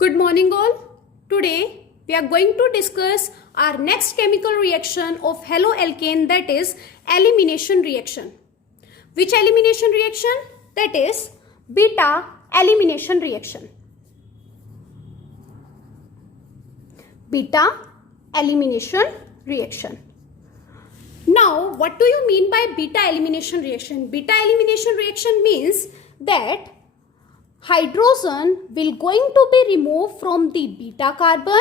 Good morning all. Today we are going to discuss our next chemical reaction of haloalkane, that is elimination reaction. Which elimination reaction? That is beta elimination reaction. Beta elimination reaction. Now what do you mean by beta elimination reaction? Beta elimination reaction means that hydrogen will going to be removed from the beta carbon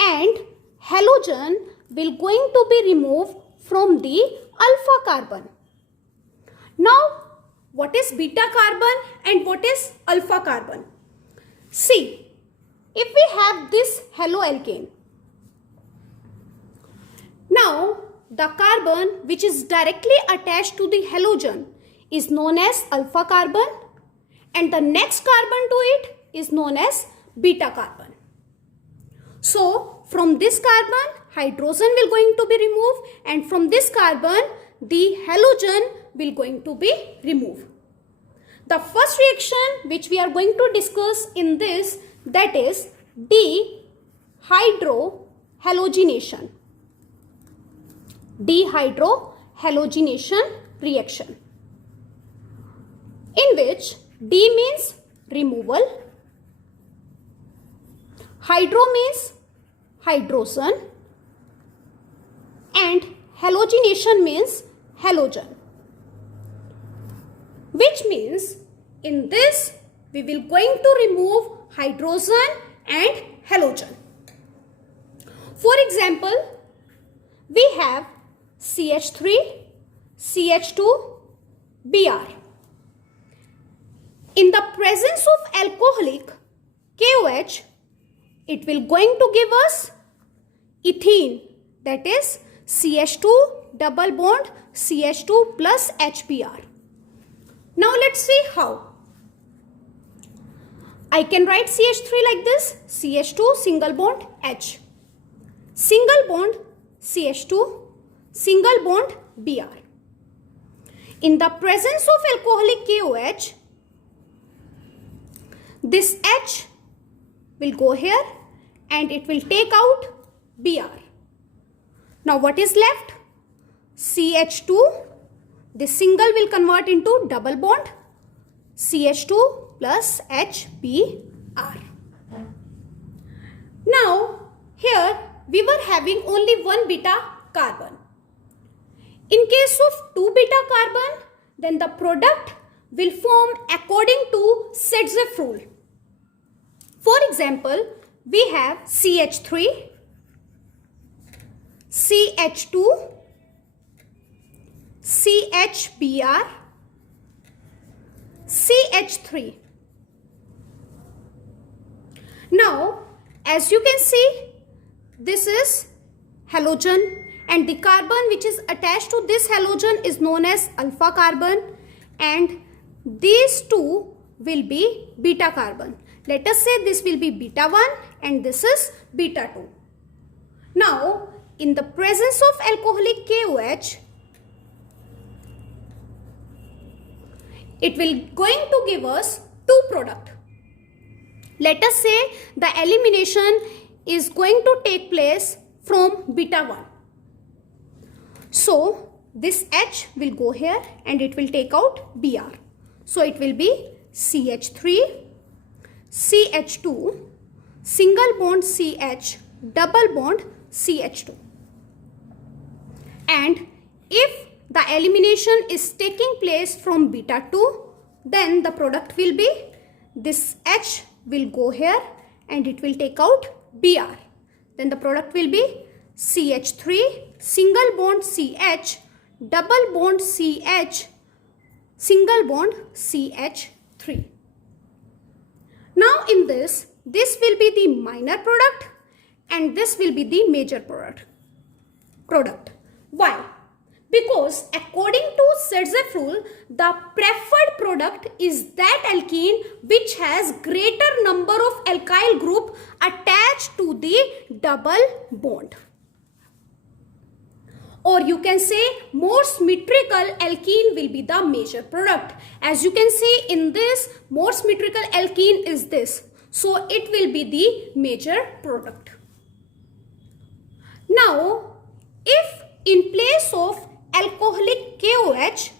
and halogen will going to be removed from the alpha carbon. Now what is beta carbon and what is alpha carbon? See, if we have this haloalkane, now the carbon which is directly attached to the halogen is known as alpha carbon, and the next carbon to it is known as beta carbon. So from this carbon hydrogen will going to be removed, and from this carbon the halogen will going to be removed. The first reaction which we are going to discuss in this, that is dehydrohalogenation. Dehydrohalogenation reaction, in which D means removal, hydro means hydrogen, and halogenation means halogen. Which means in this we will going to remove hydrogen and halogen. For example, we have CH3, CH2, Br. In the presence of alcoholic KOH, it will going to give us ethene, that is CH2 double bond CH2 plus HBr. Now let's see how. I can write CH3 like this: CH2 single bond H, single bond CH2, single bond Br. In the presence of alcoholic KOH, this H will go here and it will take out Br. Now what is left? CH2, this single will convert into double bond CH2 plus HBr. Now here we were having only one beta carbon. In case of two beta carbon, then the product will form according to Setzeff rule. For example, we have CH3, CH2, CHBr, CH3. Now, as you can see, this is halogen, and the carbon which is attached to this halogen is known as alpha carbon, and these two will be beta carbon. Let us say this will be beta 1 and this is beta 2. Now, in the presence of alcoholic KOH, it will going to give us two products. Let us say the elimination is going to take place from beta 1. So this H will go here and it will take out Br. So it will be CH3, CH2, single bond CH, double bond CH2. And if the elimination is taking place from beta 2, then the product will be this H will go here and it will take out Br. Then the product will be CH3, single bond CH, double bond CH, single bond CH3. Now in this will be the minor product and this will be the major product. Why? Because according to Setzeff rule, the preferred product is that alkene which has greater number of alkyl group attached to the double bond. or you can say more symmetrical alkene will be the major product. As you can see in this, more symmetrical alkene is this. So it will be the major product. Now, if in place of alcoholic KOH,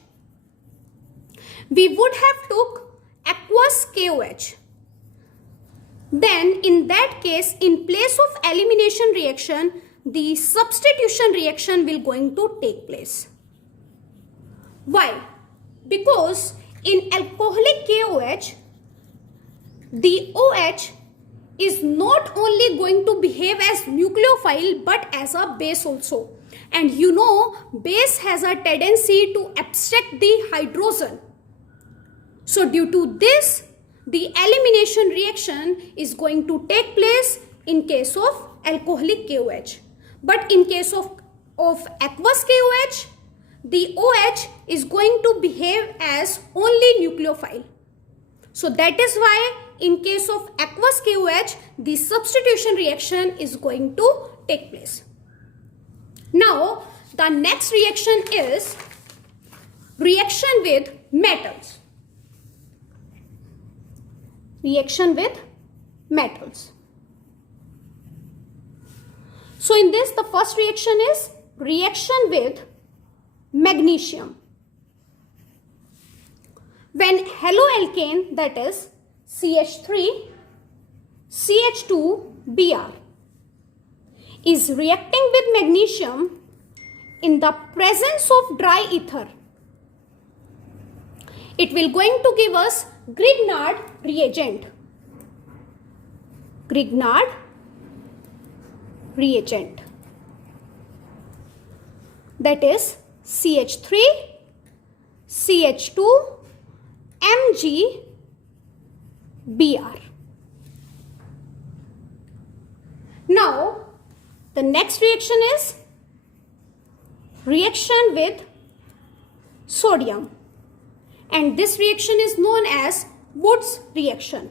we would have took aqueous KOH, then in that case, in place of elimination reaction, the substitution reaction will going to take place. Why? Because in alcoholic KOH, the OH is not only going to behave as nucleophile but as a base also. And you know, base has a tendency to abstract the hydrogen. So due to this, the elimination reaction is going to take place in case of alcoholic KOH. But in case of aqueous KOH, the OH is going to behave as only nucleophile. So that is why in case of aqueous KOH, the substitution reaction is going to take place. Now, the next reaction is reaction with metals. Reaction with metals. So in this, the first reaction is reaction with magnesium. When haloalkane, that is CH3, CH2Br, is reacting with magnesium in the presence of dry ether, it will going to give us Grignard reagent. Grignard reagent. That is CH3, CH2, MgBr. Now, the next reaction is reaction with sodium. And this reaction is known as Wurtz reaction.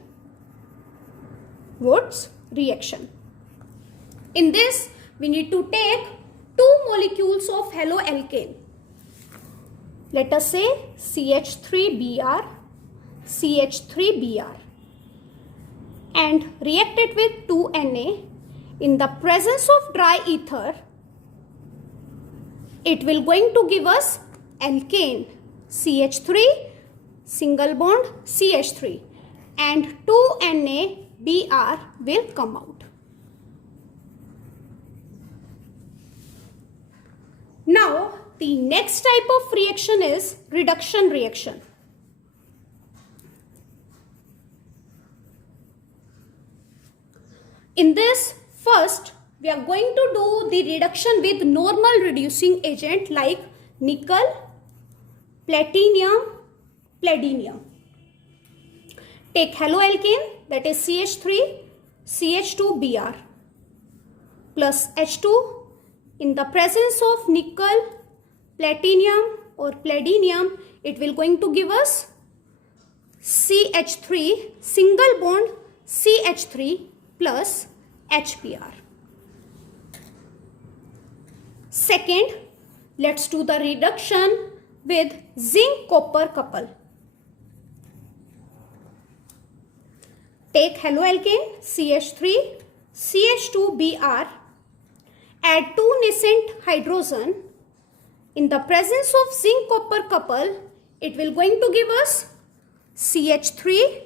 Wurtz reaction. In this, we need to take two molecules of haloalkane. Let us say CH3Br, CH3Br, and react it with 2Na. In the presence of dry ether, it will going to give us alkane, CH3, single bond CH3, and 2NaBr will come out. Now, the next type of reaction is reduction reaction. In this, first, we are going to do the reduction with normal reducing agent like nickel, platinum, palladium. Take haloalkane, that is CH3, CH2Br plus H2. In the presence of nickel, platinum or palladium, it will going to give us CH3, single bond CH3 plus HBr. Second, let's do the reduction with zinc copper couple. Take haloalkane CH3, CH2Br, add 2 nascent hydrogen. In the presence of zinc copper couple, it will going to give us CH3,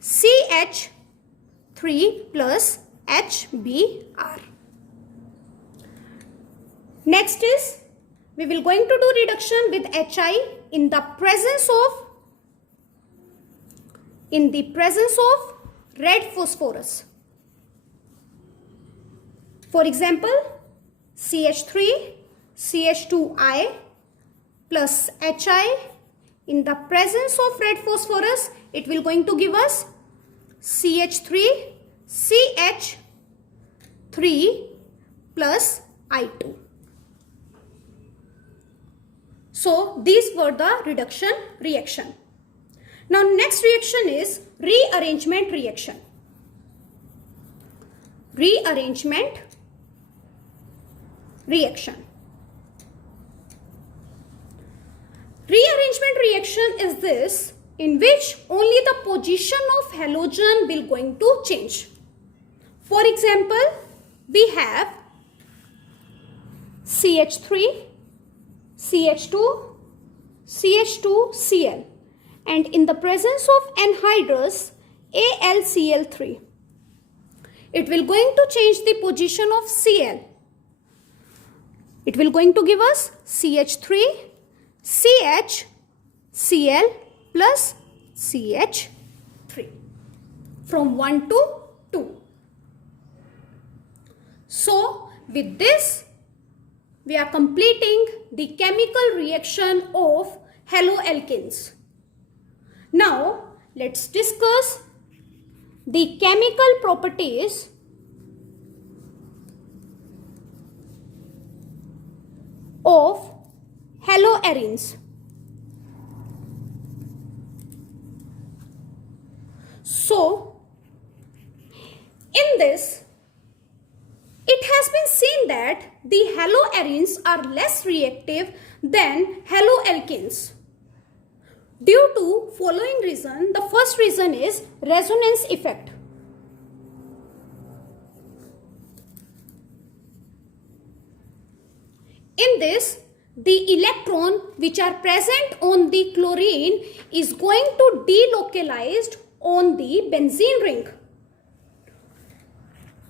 CH3 plus HBr. Next is, we will going to do reduction with Hi in the presence of red phosphorus. For example, CH3, CH2I plus Hi in the presence of red phosphorus, it will going to give us CH3, CH3 plus I2. So these were the reduction reaction. Now next reaction is rearrangement reaction. Rearrangement reaction. Rearrangement reaction is this. in which only the position of halogen will going to change. For example, we have CH3, CH2, CH2Cl, and in the presence of anhydrous AlCl3, it will going to change the position of Cl. It will going to give us CH3, CH, Cl plus CH3 from 1 to 2. So with this, we are completing the chemical reaction of haloalkanes. Now let's discuss the chemical properties of haloarenes. So in this, it has been seen that the haloarenes are less reactive than haloalkanes due to following reason. The first reason is resonance effect. In this, the electron which are present on the chlorine is going to delocalized on the benzene ring.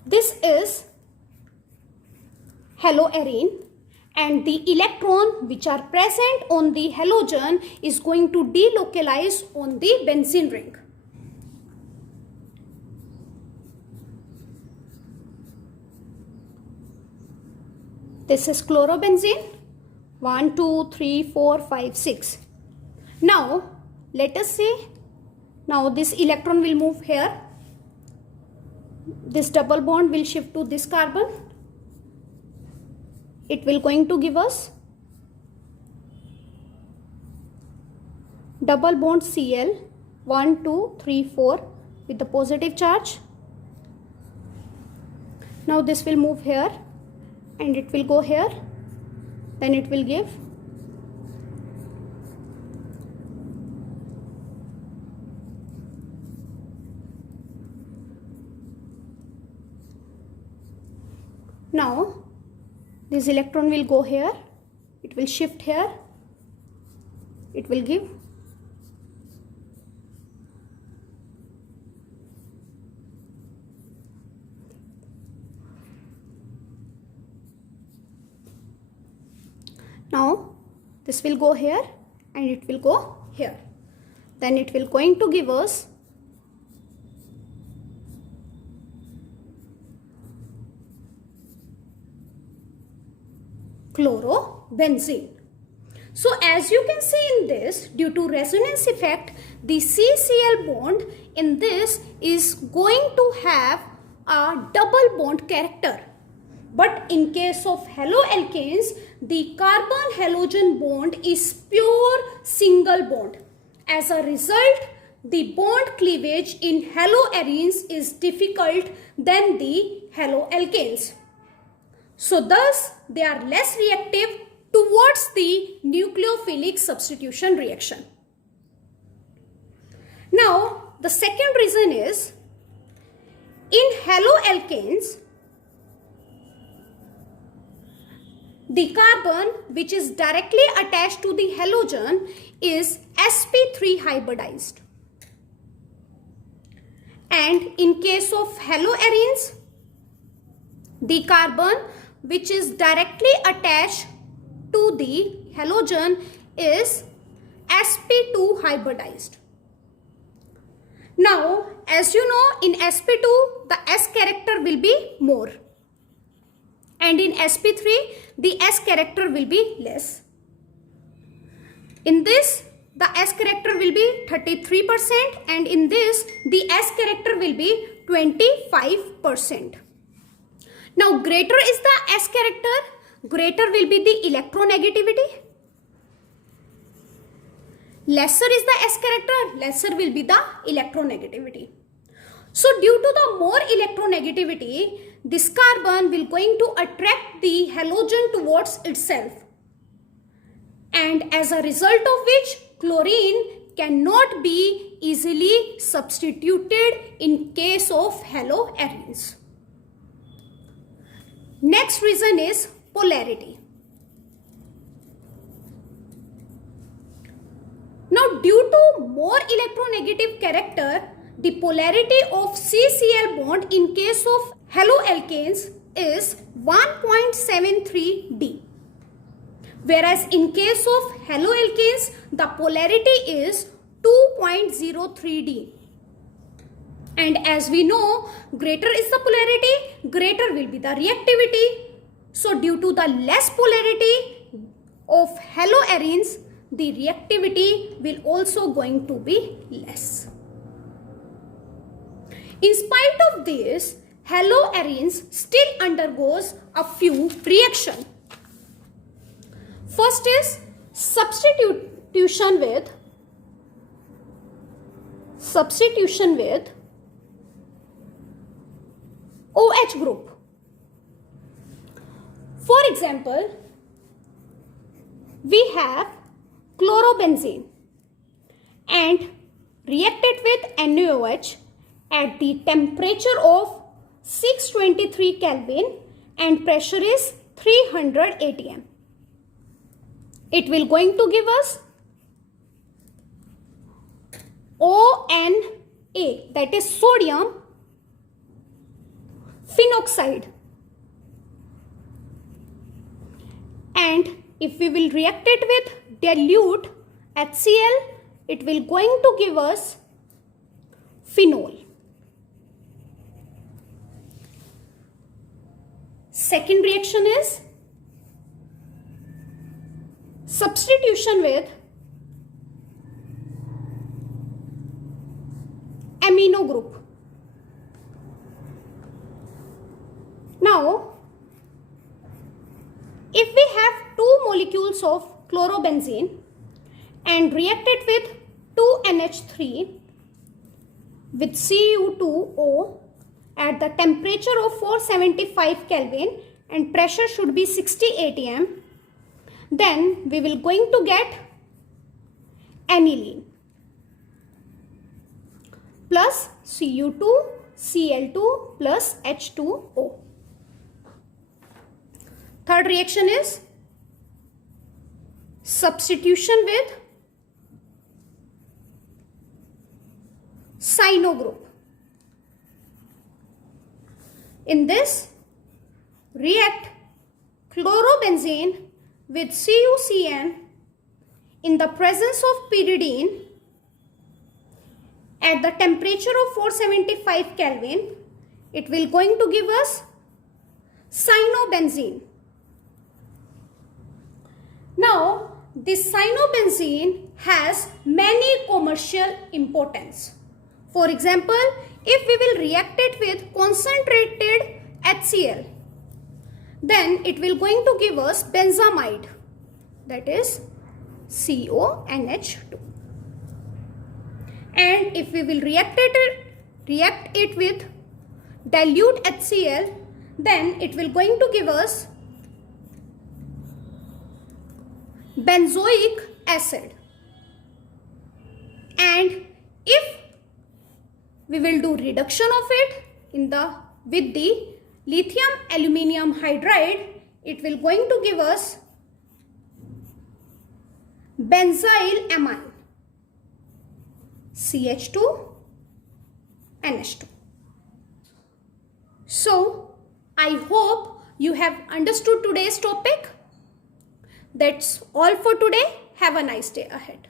This is haloarene, and the electron which are present on the halogen is going to delocalize on the benzene ring. This is chlorobenzene. 1, 2, 3, 4, 5, 6. Now let us see. Now this electron will move here. This double bond will shift to this carbon. It will going to give us double bond Cl 1, 2, 3, 4 with the positive charge. Now this will move here and it will go here. Then it will give now this electron will go here, it will shift here, it will give now this will go here and it will go here. Then it will going to give us chlorobenzene. So as you can see in this, due to resonance effect, the CCl bond in this is going to have a double bond character. But in case of haloalkanes, the carbon halogen bond is pure single bond. As a result, the bond cleavage in haloarenes is difficult than the haloalkanes. So thus, they are less reactive towards the nucleophilic substitution reaction. Now, the second reason is, in haloalkanes, the carbon which is directly attached to the halogen is sp3 hybridized. And in case of haloarenes, the carbon which is directly attached to the halogen is sp2 hybridized. Now, as you know, in sp2 the s character will be more, and in sp3 the s character will be less. In this, the s character will be 33%, and in this the s character will be 25%. Now greater is the s character, greater will be the electronegativity. Lesser is the s character, lesser will be the electronegativity. So due to the more electronegativity, this carbon will going to attract the halogen towards itself. And as a result of which, chlorine cannot be easily substituted in case of haloarenes. Next reason is polarity. Now, due to more electronegative character, the polarity of CCl bond in case of haloalkanes is 1.73 D. Whereas in case of haloalkanes, the polarity is 2.03 D. And as we know, greater is the polarity, greater will be the reactivity. So due to the less polarity of haloarenes, the reactivity will also going to be less. In spite of this, haloarenes still undergoes a few reactions. First is substitution with OH group. For example, we have chlorobenzene and reacted with NaOH at the temperature of 623 Kelvin and pressure is 300 atm. It will going to give us ONA, that is sodium phenoxide. And if we will react it with dilute HCl, it will going to give us phenol. Second reaction is substitution with amino group. Now, if we have two molecules of chlorobenzene and react it with 2NH3 with Cu2O at the temperature of 475 Kelvin and pressure should be 60 atm, then we will going to get aniline plus Cu2 Cl2 plus H2O. Third reaction is substitution with cyano group. In this, react chlorobenzene with CuCN in the presence of pyridine at the temperature of 475 Kelvin. It will going to give us cyanobenzene. Now, this cyanobenzene has many commercial importance. For example, if we will react it with concentrated HCl, then it will going to give us benzamide, that is CONH2. And if we will react it with dilute HCl, then it will going to give us benzoic acid. And if we will do reduction of it with the lithium aluminium hydride, it will going to give us benzyl amine CH2 NH2. So I hope you have understood today's topic. That's all for today. Have a nice day ahead.